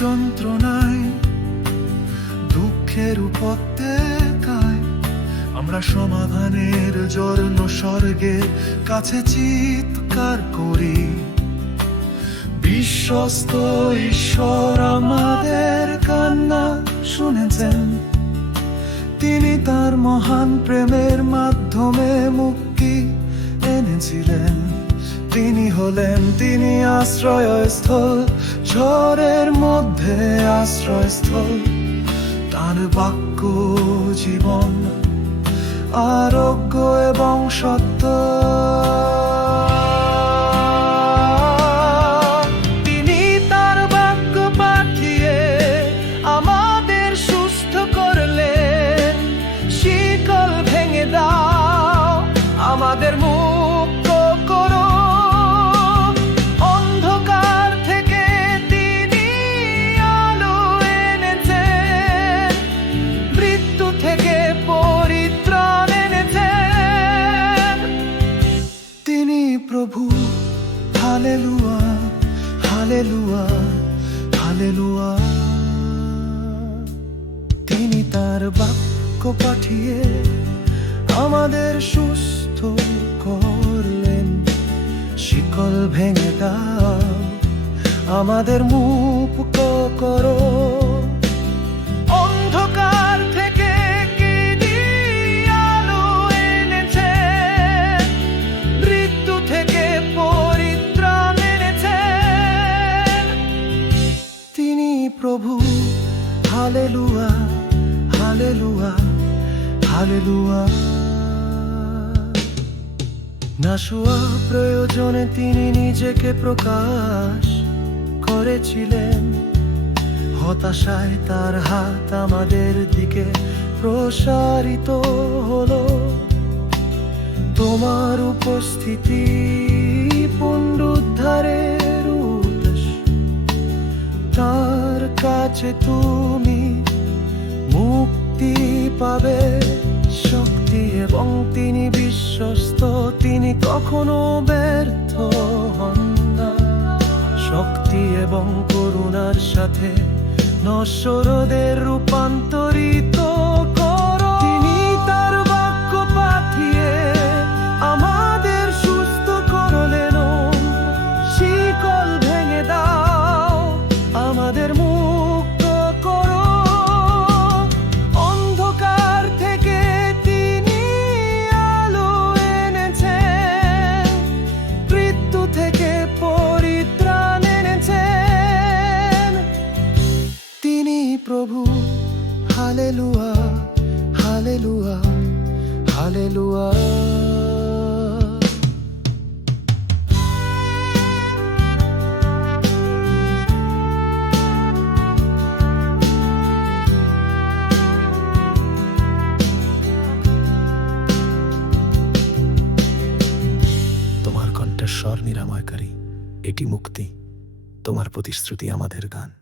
যন্ত্রণায়, দুঃখের উপত্যকায়। আমরা সমাধানের জন্য স্বর্গের কাছে চিৎকার করি। বিশ্বস্ত ঈশ্বর আমাদের কান্না শুনেছেন। তিনি তার মহান তিনি আশ্রয়স্থল, ঝড়ের মধ্যে আশ্রয়স্থল। তার বাক্য জীবন, আরোগ্য এবং সত্য। তিনি তার বাক্য পাঠিয়ে আমাদের সুস্থ করলেন। শিকল ভেঙে দাও আমাদের মুক্ত প্রভু, হালেলুয়া হালেলুয়া হালেলুয়া। তিনি তার বাক্য পাঠিয়ে আমাদের সুস্থ করলেন। শিকল ভেঙে দাও, আমাদের মুক্ত করো। প্রভু, হালেলুয়া হালেলুয়া হালেলুয়া। নাশুয়া প্রয়োজনে তিনি নিজেকে প্রকাশ করেছিলেন। হতাশায় তার হাত আমাদের দিকে প্রসারিত হলো। তোমার উপস্থিতি কাছে তুমি মুক্তি পাবে, শক্তি এবং তিনি বিশ্বস্ত, তিনি কখনো ব্যর্থ হন না। শক্তি এবং করুণার সাথে নশ্বরদের রূপান্তরিত হালেলুয়া হালেলুয়া হালেলুয়া কণ্ঠস্বর নিরাময়কারী এটি মুক্তি। তোমার প্রতিশ্রুতি আমাদের গান।